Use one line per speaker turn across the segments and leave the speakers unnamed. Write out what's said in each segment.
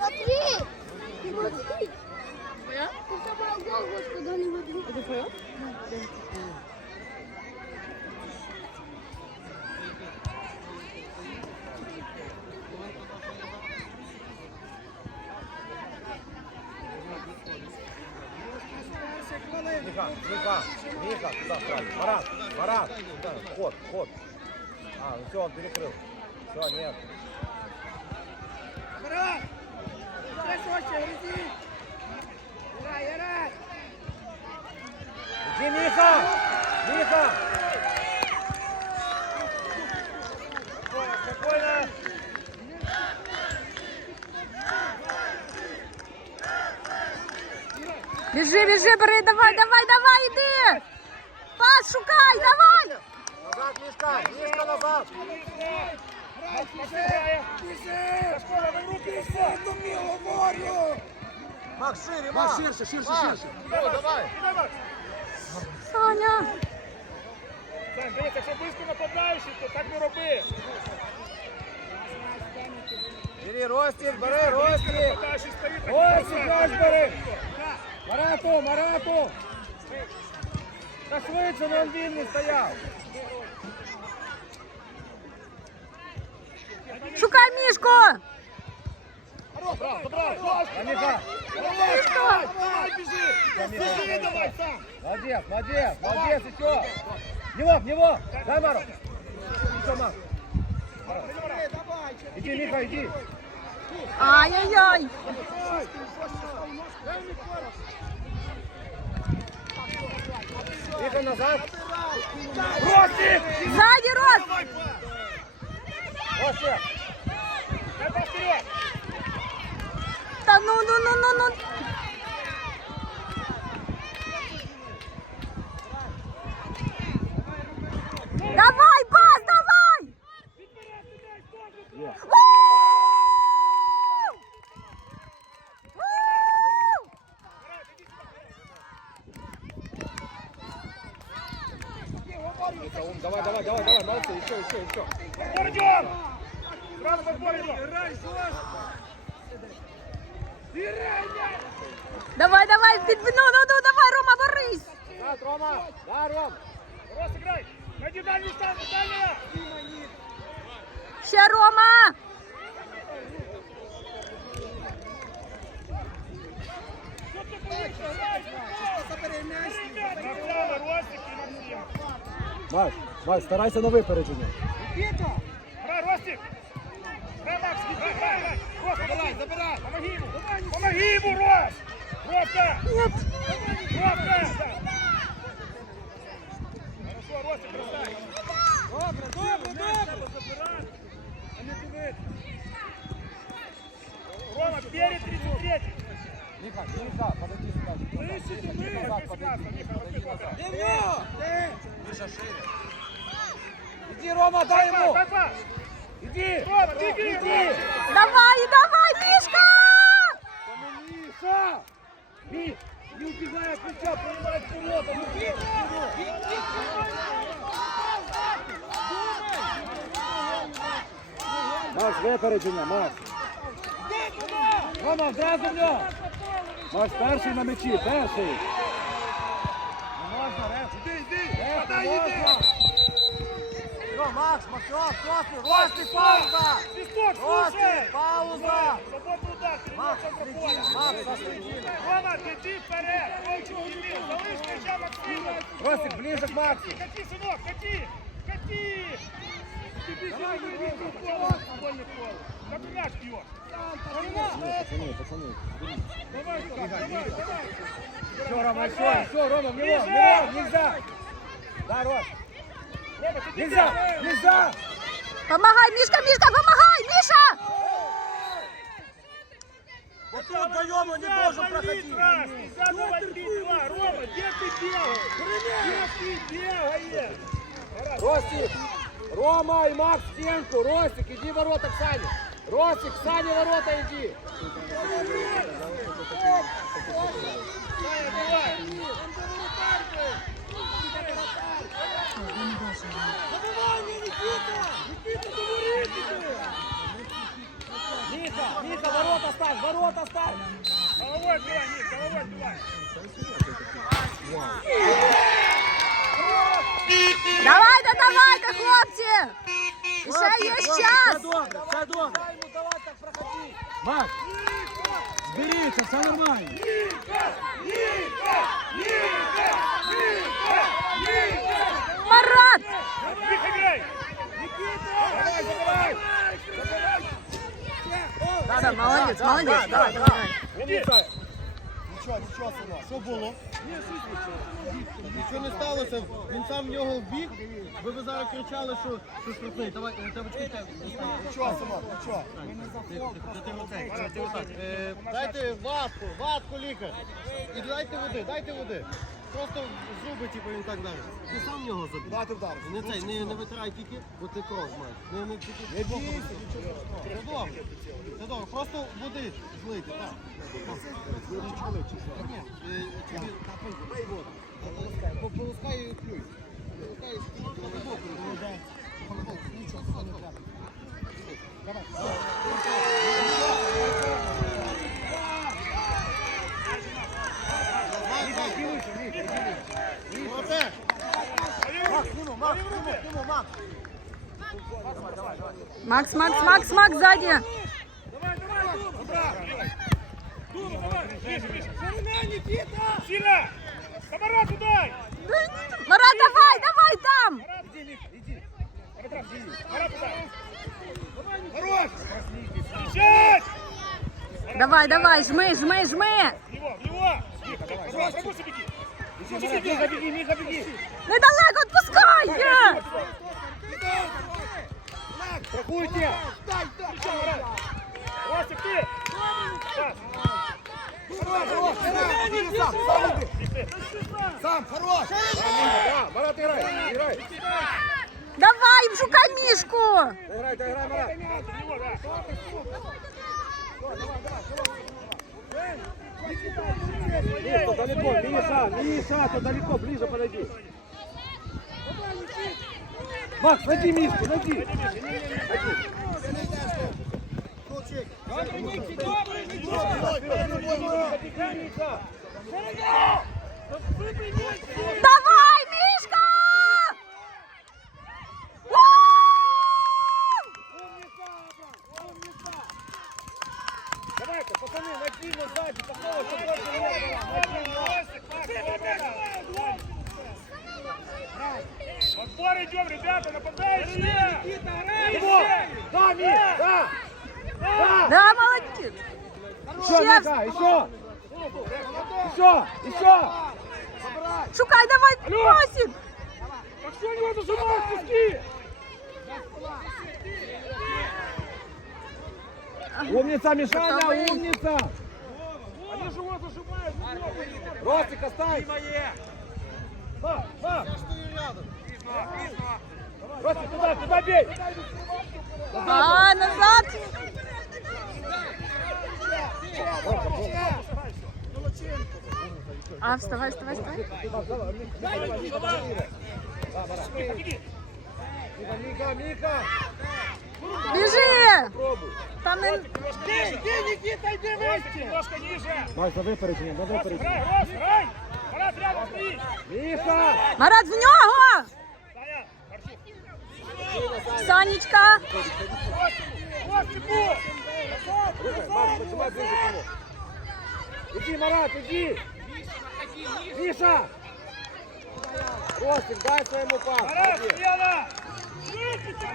Смотри! Смотри!
Твоя?
Ты собрал голову, куда не могу.
Это твоя? Да.
Миха, Миха, Миха, туда встали. Марат, Марат, вход, вход. А, ну все, он перекрыл. Все, нет.
Біжи, біжи, бери, давай, давай, давай, іди! Пас шукай, давай!
Назад, Мишка! Мишка, назад! Макс, шире, Макс!
ширше, ширше, ширше.
ну, давай!
Соня!
Сань, дивись, якщо близько нападаючий, то так не роби.
Бери, Ростик, бери,
не
сідай,
бросай.
бери! Марату, Марату! Та швидше, ну він вільний стояв!
Шукай мішку!
Забрав, забрав.
А, Миха!
Давай, біжи! Біжи, давай, сам!
Молодец, молодец, молодец, еще! В него, в него! Дай, Мару! Еще, Макс! Иди, Миха, иди!
Ай-яй-яй!
Миха, назад!
Ростик!
Ззаді, Рос!
Ростик!
Дай пас вперед!
Та ну, ну, ну, ну, ну. Давай, пас, давай! У!
Давай, давай, давай, молодцы, еще, еще, еще!
Подбор идем! Сразу подбор идем! Играй,
Давай, давай, ну, ну, ну, давай, Рома, борись!
Назад, Рома! Да, Ром!
Рост, играй! Найди дальний штанг, дальняя!
Ще Рома!
Что ты будешь? Играй, Забери мяч! Начало, Ростик и Максим!
Макс, Макс, старайся на випередження.
Рост, забирай, забирай! Помоги ему! Помоги ему, Рост! Роста!
Нет.
Роста! Хорошо, Ростик, бросай! Добре, добре, добре! А не диви! Рома, перед 33
Миша, шире. Иди, Рома, дай ему! Иди!
Рома, беги,
Иди!
Давай, давай, Мішка!
Миша! Ми, не убегай от мяча, принимай вперед, ну вперед! Макс, випередження, Макс. Рома, одразу в. Макс, перший на м'ячі, перший. Не можна, Реф.
Иди, иди!
Реф,
Подай,
не
иди!
можна. Все, Макс, Макс, Рости, Рости, пауза!
Свисток,
Рости,
слушай!
пауза!
Свободный удар, перед
Макс,
центром
следи,
поля!
Макс, со середины.
Рома, иди вперед! Кончик Емил, залышь мяча Максима!
Ростик, ближе к Максу.
Кати, сынок, кати! Кати! Ты бежи, выйди, футбольный пол! Как ты мяч бьешь?
Пацаны, пацаны.
Давай, давай, давай, давай!
Все, Рома, все,
Давай.
все, Рома, в него, в
Ближе!
него, нельзя. Да, Рос,
Рома, ты
нельзя,
тебя!
нельзя.
Помагай, Мішка, Мішка, помагай, Міша!
Вот тут вдвоем он не
Нельзя
должен
завалить
проходить.
раз, нельзя завалить два! Рома, где ты бегаешь? Где ты бегаешь?
Ростик! Рома и Макс стінку! Ростик, иди ворота к Сані! Ростик, Сані ворота иди!
Забивай, Нікіта! Нікіта, говори!
Миха, Миха, ворота ставь, ворота ставь! Головой отбивай, Миха, головой отбивай!
Ще є
Все
час.
добре, все добре. Макс, зберіться, все нормально.
Марат!
Тихо играй! Давай, забирай!
Да, да, молодець, молодець. Давай, давай, давай.
Умніця.
Нічого, нічого, сина. Що було? Нічого не сталося. Він сам в нього вбіг. Ви б зараз кричали, що, що штрафний. Давай, е, тебе чекайте. Нічого, синок, нічого. Е, Дайте ватку, ватку, лікар. І дайте води, дайте води. Просто зуби, типу, він так вдарив. Ти сам в нього забив. Дати вдар. Не цей, не, не витирай тільки, бо ти кров маєш. Не, не, тільки не бійся. Це добре. Це добре. Просто води злити, так. Ні, е, тобі вот. По- Полоскай і плюй. Полоскай і плюй. Боку. Нічого, все
Макс, Макс, Макс, Макс, сзади.
Давай, давай, Дума! Добра! Дума, давай! Ближе, ближе! Никита! Сильно! Камарату дай!
Марат, давай, давай там.
Марат, иди, Миша, иди! Камарат, иди! Марату дай! Хорош!
Давай, давай, жми, жми, жми. Недалеко відпускай. Є.
Страхуйте! Встречай, Марат! Ростик, ты! Пас!
Сам, хорош!
Да, Марат, играй, играй.
Давай, шукай мішку.
Играй, да, играй, Марат.
В него, да!
Миша, далеко, Миша, Миша, ты далеко, ближе подойди. Макс, найди Мишку, найди.
Давай,
Умница, Мишаня, умница!
Они же его зажимают,
Ростик, оставь!
На, на!
Ростик, туда, туда бей!
А, назад. А, вставай, вставай, вставай.
Мика, Мика, Мика!
Біжи. Та не...
Иди, иди, Никита, иди вместе! Немножко ниже!
Макс, за випередження, за випередження.
играй, Рос, играй! Марат, рядом стоит!
Миша!
Марат, в нього. Санечка.
Нему. Иди, Марат, иди! Миша! Ростик, дай своему пас.
Марат,
Молодец.
смело! Никита,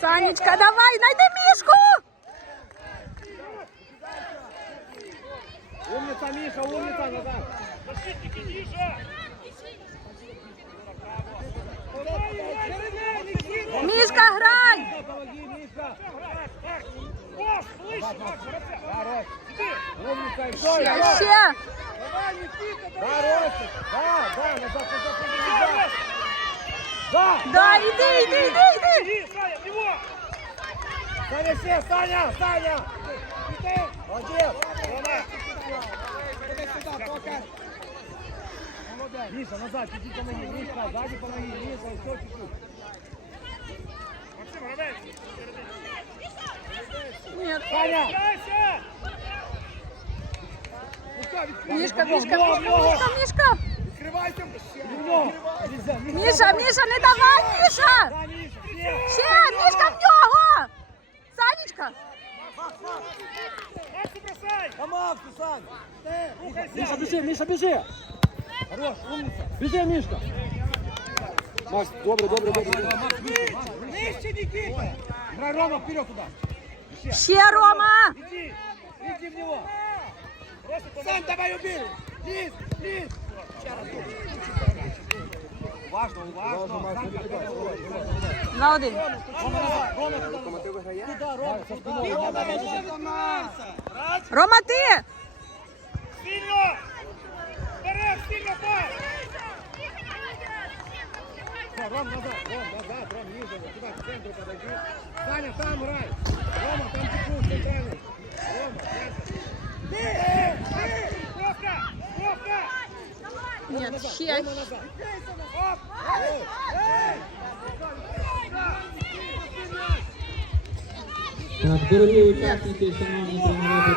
Санечка, давай, найди мішку.
Умница, Миша, умница, назад.
Защитники ниже!
Мішка, грай.
Помоги, Миша.
Слышь, Макс, Ростик!
Да, Ростик.
Иди!
Умница, еще,
Ще,
еще.
ще.
Да, Ростик. Да, да, назад, назад, назад. Да,
Да, іди, іди, іди, іди.
Иди, Саня, в!
Саня, все, Саня, Саня. Молодец. Миша, назад, иди помоги. Миша, сзади помоги. Миша, еще чуть-чуть.
Нет,
Мишка,
Мишка, Мишка,
Мишка, Мишка! Открывайся! Ну, ну.
Миша, Миша, не давай,
Миша!
Все, Мишка, в нього! Санечка!
Миша, бежи, Миша, бежи!
Хорош, умница!
Бежи, Мишка! Макс, добре, добре, добре.
Нижче, Нікіта! Грай, Рома, вперед туди!
Ще, Рома!
Иди! Иди в него! Сань, давай убей! Лиз! Лиз! Важно, важно! Сань, давай, давай, давай.
На один. Рома, ти!
Сильно! Вперед, сильно, пас! Ром, назад, Ром, назад, Ром, ниже, вот сюда, к центру подойди. Саня, там играй. Рома, там чеку, центральный. Рома, центр. Ты! Ты! Вовка! Вовка!
Ні, ще.
Рома, назад. Оп! Эй! Эй!
Так, дорогі учасники, шановні тренери,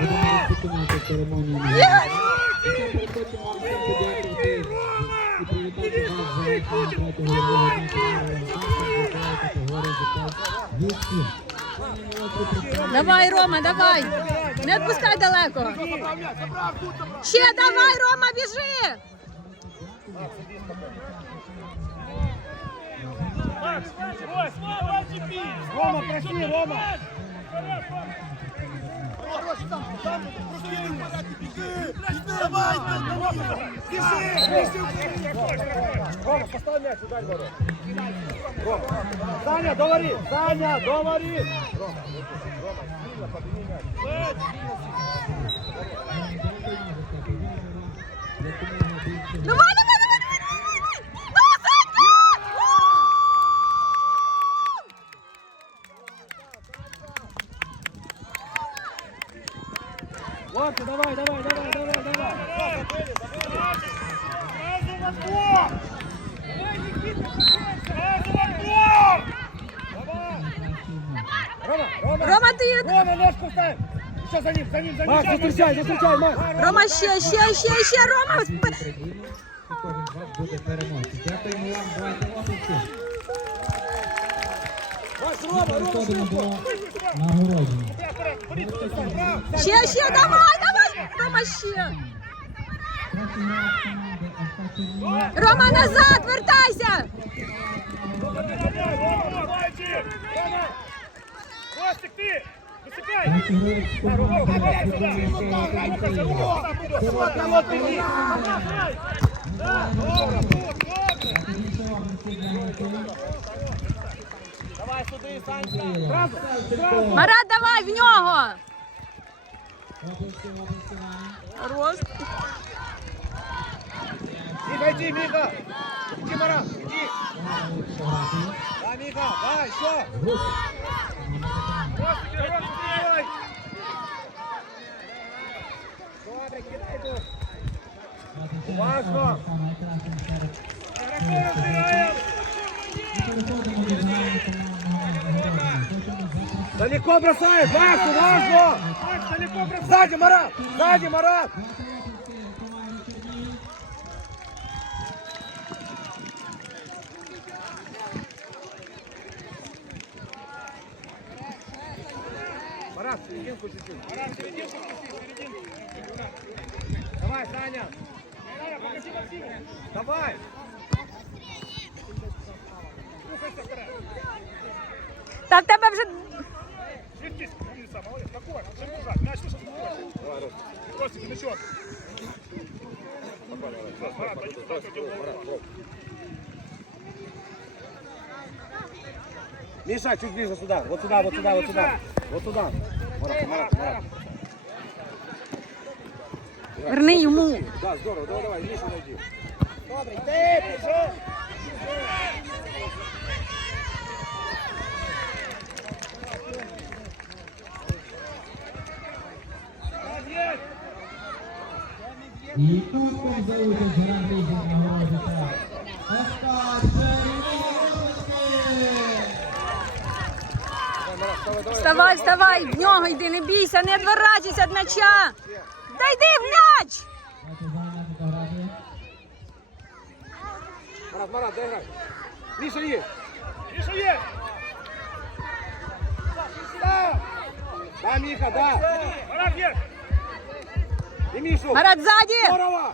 будемо розпочинати церемонію. нагородження. І ще хочемо вам всім подякувати
Давай, Рома, давай! Не відпускай далеко! Ще давай, Рома, біжи!
Давай теперь! Рома, проси, Рома! Рома, поставь мяч, ударь ворот. Саня, говори! Саня, говори! Рома, Рома, подними мяч.
Давай, давай, давай, давай,
Хлопці, давай, давай, давай, давай, давай!
Сразу в отбор! Давай, Никита, Сразу в отбор! Рома, Рома!
Рома, ти!
Рома, ножку ставь! Еще за ним, за ним, за ним!
Макс, зустрічай, зустрічай, Макс!
Рома, ще, ще, ще, ще, Рома!
кожен з вас буде переможцем. Дякуємо вам, давайте оплески. Переходимо до нагородження.
Ще, ще, давай, давай! Рома, ще! Рома, назад, вертайся!
Ростик, ты! Высекай! Давай сюди, Санька!
Марат, давай в нього!
Оплески, оплески вам.
Рост.
Миха, иди, Миха! Иди, Марат, иди!
Фотографії.
Да, Миха, да, еще! Ростик, Ростик, давай! Добре, кидай тут! Важно!
Саме найкращим серед
Игроков разбираем!
Переходимо до загального командного нагородження. Хочемо запросити
Далеко бросает, Макс, важно! Макс, далеко бросает! Сзади, Марат! Сзади, Марат!
команді Чернігів.
Марат, серединку чуть-чуть. Марат, серединку серединку. Давай, Саня. Давай. Слухайся, вперед.
Та в тебе вже
Швидкість, умница, молодец. Какой? Чем бежать? Мяч вышел спокойно. Давай, Ростик. Ростик, мячом. Марат, пойди туда, где угол.
Миша, чуть ближе сюда. Вот сюда, вот сюда, вот сюда. Вот сюда. Марат, Марат, Марат.
верни йому.
Да, здорово. Давай, давай, Миша найди.
Добрый, ты, пішов.
І за участь в гран-призі нагороджується.
Вставай
Вставай, в нього йди, не бійся, не відворачуйся від м'яча. Та йди в м'яч!
Марат, Марат, дай грай. Міша є.
Миша есть! Да!
Міха, да.
Марат есть!
І Мішу.
Марат ззаді!
Здорово.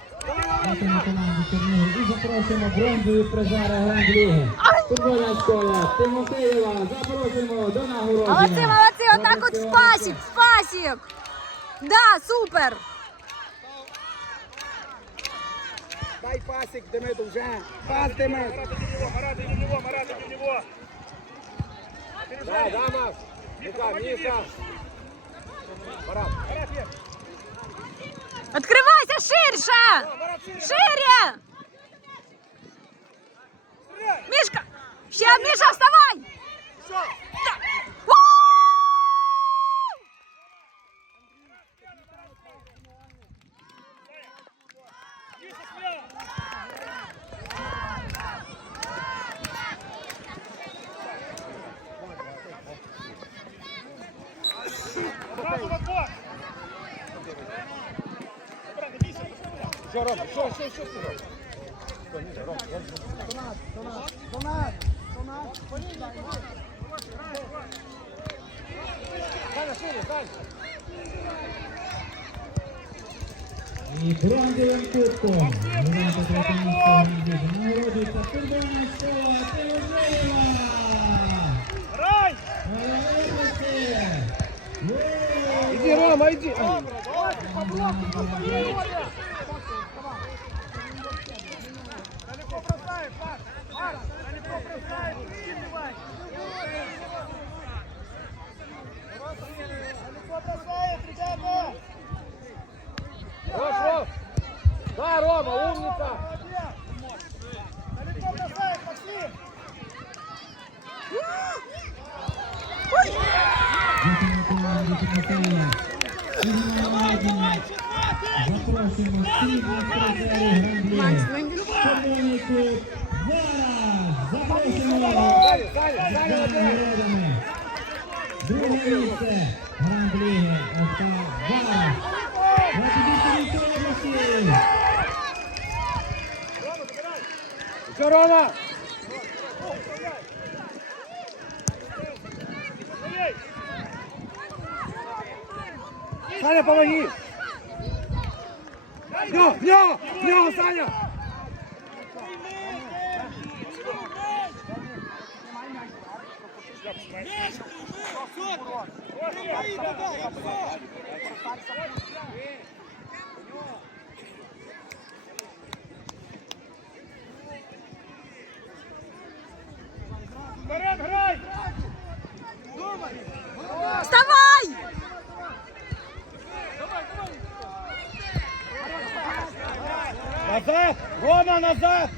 Команді Чернігів і запрошуємо бронзові призери Гранд-ліги. Футбольна школа Тимофеєва. Запрошуємо до нагородження.
Молодці, молодці, отак от в пасік, в пасік. Да, супер.
Дай пасик Демиду вже. Пас Демид.
Марат, иди в него, Марат, иди в него, Марат, иди в него!
Да, да, Макс. Міха, Міша. Марат.
Марат есть!
Відкривайся ширше! Шире! Мишка! Ще, Миша, вставай! Да. У!
Миша, смело! Сразу в отбор! Марат, Миша, посмотри!
Що робиш? Що, що, що сказав?
І бронзовим кубком. Гранати Траканівського гранд-ліги. Нагороджується футбольна школа Тимофеєва.
Рай!
Молодці!
Іди, Рома, іди.
Далеко бросает, Марк! Марк, далеко бросает! Скидывай! Далеко бросает, ребята!
Хорошо. Да, Рома, умница.
Далеко бросает, Максим!
Дякуємо команді Тимофеєва. І на нагородження запрошуємо спільних призерів гранд-ліги. Футбольний клуб «Зараз». Запрошуємо
Саня, Саня, Саня,
з
набирай.
нагородами. Друге місце гранд-ліги ФК «Зараз». Батьківської області.
Що, Рома?
Скорей!
Саня, помоги. В нього, в нього, в нього, Саня.
Вперед, грай!
Вставай!
Назад, Рома, назад.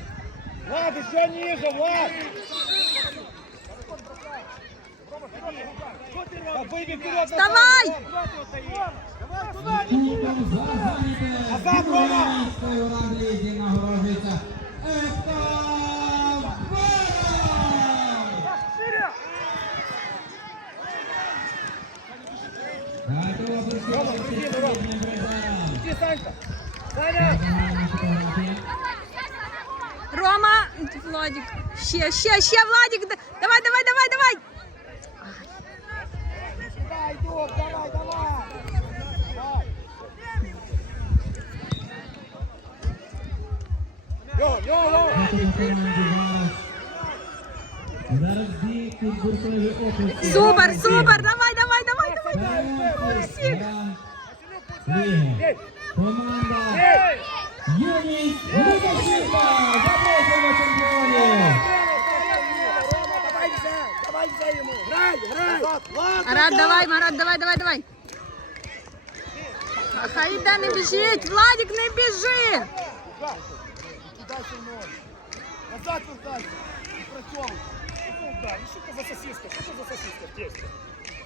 Влад, еще ниже, Влад. Да выйди вперед.
Вставай!
Кубком за зайняте
Назад, Рома.
місце у гранд-лізі нагороджується ФК «Зараз». Дайте оплески всім потрібним призерам.
Иди, Санька. Саня.
Загальна фотографія.
Рома, Владик. Ще, ще, ще, Владик. д- Давай, давай, давай, давай.
Давай, Дух, давай, давай. Йо, йо, йо.
Дякуємо команді «Зараз». Зараз дві підбуркові оплески.
Супер, супер. Давай, давай, давай, давай.
Перший гранд ліги. Команда
Эй!
Юність Лукашівка.
Марат, давай, Марат, давай, давай, давай. А Хай йде, не біжить. Владик, не біжи.
Назад вертайся. Відпрацьовуй.
Ну да, ну что это за сосиска? Что это за сосиска в тесте?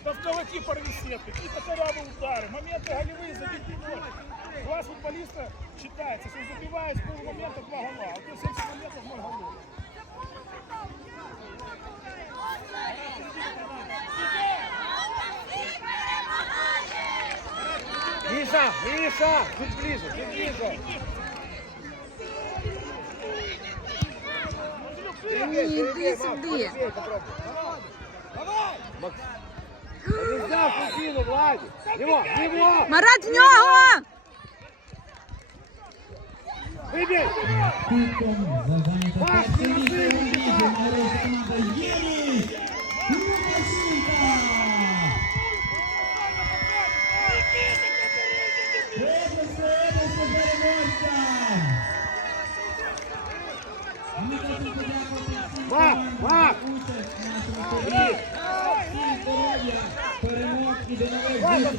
Да в колоти порви сетки, какие-то корявые удары, моменты голевые забить не может. Глаз футболиста считается, если он забивает с полумомента два гола, а то 70 моментов ноль голов. Миша, Миша, чуть ближе, чуть ближе.
Ні, іди сюди.
Макс. Да нельзя в середину, Владик. Него, него.
Марат в нього!
Выбей.
Кубком за зайняте перше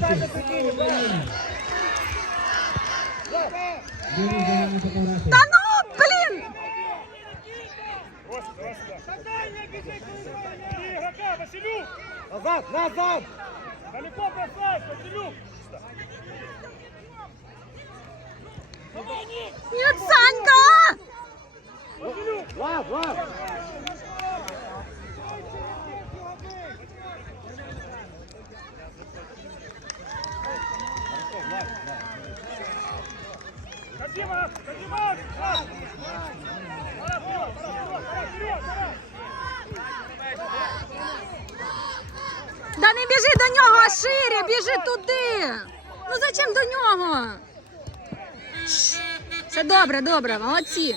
Та ну, блін!
Василюк. Назад, назад. Далеко бросай, Василюк.
Ні, Санька!
Влад, Влад. Ходи,
Да не біжи до нього, а шире, біжи туди. Ну зачем до нього? Все добре, добре, молодці.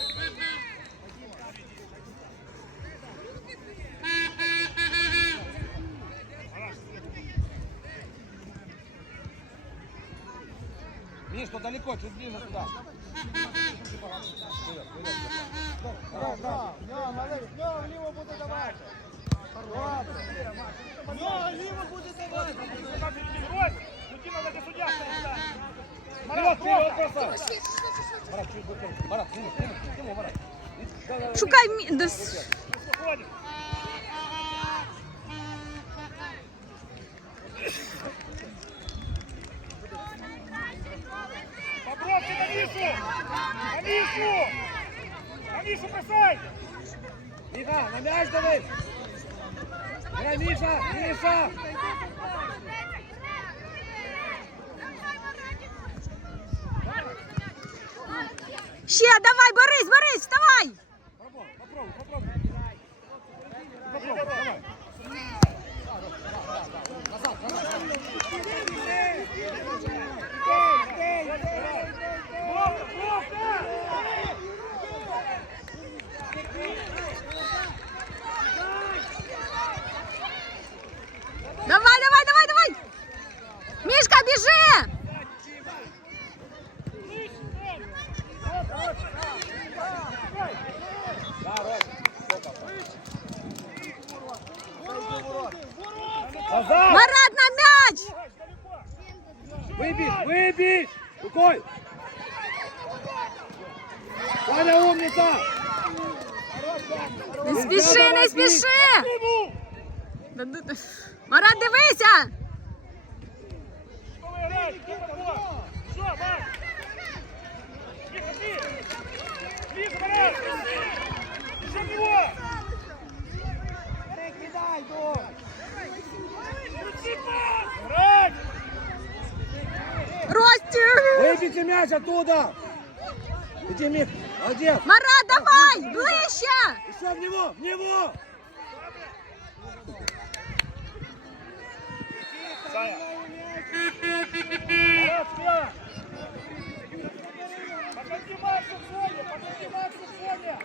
На Мишу! На Мишу бросай! Миха, на мяч давай! Давай, Миша! Миша!
Ще, давай, Борис, Борис, вставай!
Попробуй, попробуй, попробуй. Попробуй, давай. Ловко, ловко!
Давай, давай, давай, давай! Мішка, біжи!
Назад!
Марат на м'яч!
Выбей, выбей! Рукой! Саня умница!
Не спіши, не спіши! Да. Марат, дивися! Рості!
Выбейте мяч оттуда! Иди, Мих, молодец!
Марат, давай! Ближче!
Еще в него, в него! Марат, смело! Подходи, Макс, в зоне! Подходи, Макс, в зоне!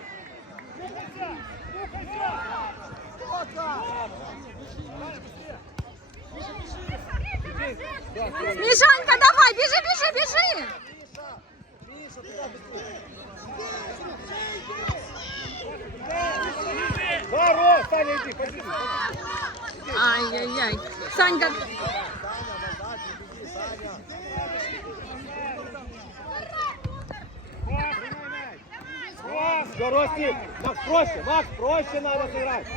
Рухайся! Рухайся!
Мішанька, давай! Біжи, біжи, Біжи!
Да, Рос, Саня, иди, пойди.
Ай-яй-яй. Санька,
Все, Ростик, Макс, проще, Макс, проще надо сыграть.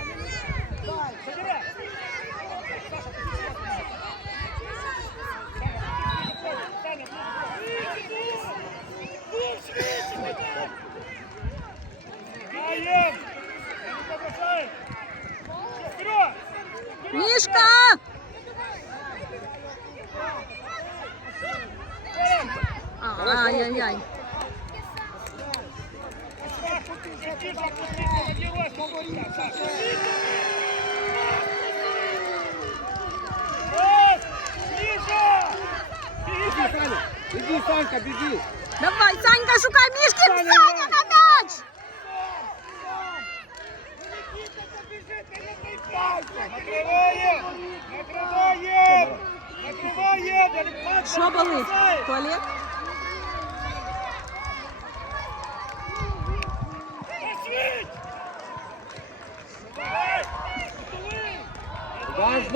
Мішка! Ай-яй-яй.
Беги, Саня! Беги, Санька, беги!
Давай, Санька, шукай мішки. Саня на м'яч.
Накриваємо! Накриваємо! Накриваємо!
Що болить? Туалет?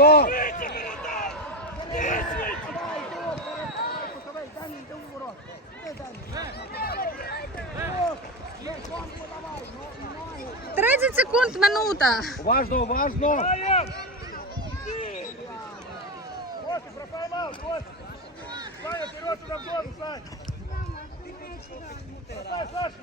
Важно!
Тридцять секунд, минута.
Уважно, уважно! Саня, вперед туда в зону, Сань! Сань, Саша!